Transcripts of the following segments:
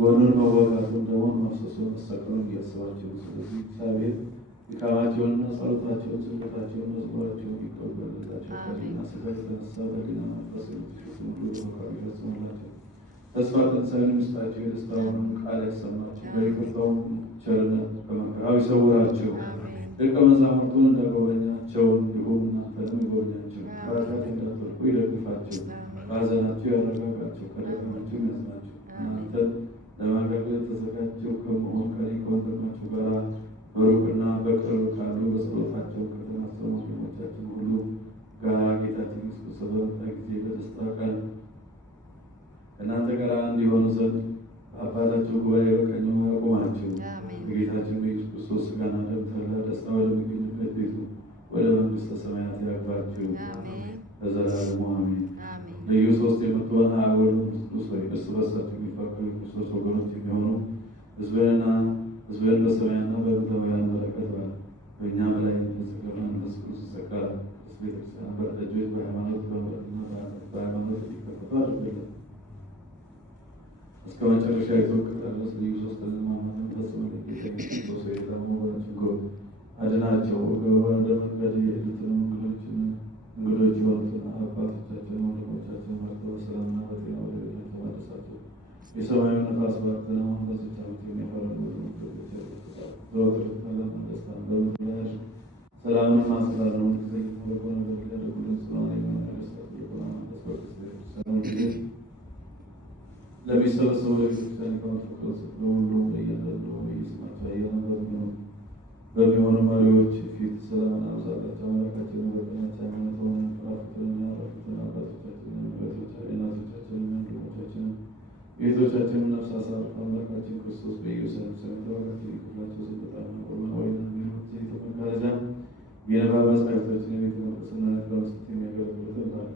ጎኑን መወጋቱን ደግሞ መፍሰሱን መሰቀሉን እያስባቸው ስለዚህ እግዚአብሔር ድካማቸውንና ጸሎታቸውን ስግደታቸውን መዝሙራቸውን ይቀበልላቸው ከሕሊና ሥጋ የተነሳ በሕሊና መንፈስ የምትሹትን ሁሉ በፈቃዱ ይፈጽምላቸው። ተስፋ ትንሣኤን ይስጣቸው። የደስታውንም ቃል ያሰማቸው። በይቅርታውም ቸርነት ከመከራው ይሰውራቸው። ደቀ መዛሙርቱን እንዳጎበኛቸው እንዲሁም እናንተንም ይጎብኛቸው። በኃጢአት እንዳትወድቁ ይደግፋቸው። በሐዘናቸው ያረጋጋቸው። ከደከማቸው ያጽናቸው። እናንተን ለማገልገል ተዘጋጅተው ከመሆን ከወንድማቸው ጋር በሩቅና በቅርብ ካሉ በጸሎታቸው ከተማጸኑ ወንድሞቻችን ሁሉ ጋር ጌታችን ኢየሱስ ክርስቶስ በመጣ ጊዜ በደስታ ቀን ከእናንተ ጋር አንድ የሆኑ ዘንድ አባታቸው ጉባኤ በቀኙ ያቁማቸው። በጌታችን በኢየሱስ ክርስቶስ ሥጋና ደም ተድላ ደስታ ወደሚገኝበት ቤቱ ወደ መንግሥተ ሰማያት ያግባችሁ ለዘላለሙ አሜን። ልዩ ሦስት የምትሆን አብ ወልድ መንፈስ ቅዱስ ሆይ እርስ በርሳቸው የሚፋቀሩ የክርስቶስ ወገኖች የሚሆኑ ሕዝብህን በሰማያና በምድራውያን በረከት ባል በእኛ በላይ የተሰቀለ መንፈስ ቅዱስ ይሰቃል። ቤተክርስቲያን በደጆች በሃይማኖት በምሕረትና በሃይማኖት እንዲከፈቱ አድርግልን። እስከ መጨረሻ የተወቀጠ ድረስ ልዩ ሦስትን ማመንን ፈጽሞ ጌታ ክርስቶስ ሆይ የታመሙትን አድናቸው። ወደ መንገድ የሄዱትን እንግዶች የሆኑትን አባቶቻችን ወንድሞቻችን መርተው በሰላምና በጤና ወደ ቤታቸው መልሳቸው። የሰማዩ ነፋስ ባተነ መንፈስ ጫሉት የሚያፈራሉ ዘወትር ሰላምና ደስታን በምድር ላይ ሰላምን ማስፈራሩ በጎ ነገር ሊያደርጉልን ስለሆነ የመንግስት የሆነ መንፈስ በክርስቶስ ጊዜ ለሚሰበሰቡ ለቤተክርስቲያን ሊቃውንት በሁሉ እያንዳንዱ በየስማቸው እያነበሩ በሚሆኑ መሪዎች ፊት ሰላምን አብዛላቸው። አምላካችን በቀናቸው ሃይማኖት ሆነ ራፍትን ያረፉትን አባቶቻችንን እናቶቻችንን ወንድሞቻችንን ቤቶቻችንን ነፍስ አሳርፍ። አምላካችን ክርስቶስ በኢየሩሳሌም ሰሜን ተባጋቸው ይክፍላቸው ስልጣን ቆመን ወይ ሚሆት የተመጋረጃ የነባ መጻሕፍቶችን የቤተ መቅደስና ለመስጠት የሚያገለግሉትን ባል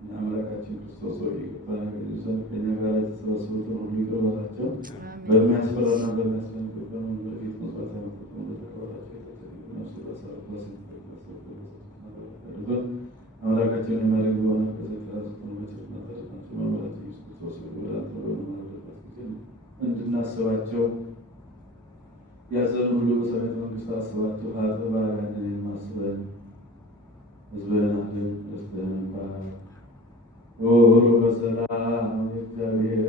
እና አምላካችን ክርስቶስ ወይ ይቅርታ ያገኙ ዘንድ ከእኛ ጋር የተሰበሰቡትን ሁሉ ይቅር በላቸው። በሚያስፈራና በሚያስደንቅ በመንበር ፊት መስዋዕት ያመጡትን በተቀበላቸው ነፍስ በሰረት አምላካቸውን የሚያደርግ በሆነ ከዘፈራስቱን መቸርና ተረናቸው መመራቸው ኢየሱስ ክርስቶስ ወደ አንተ በምናደርበት ጊዜ እንድናስባቸው ያዘኑ ሁሉ በሰማያዊት መንግሥት አስባቸው። ሀጥ ባሪያህን ማስበን ሕዝብህን አንድን ርስትህን ባል ሁሉ በሰላም እግዚአብሔር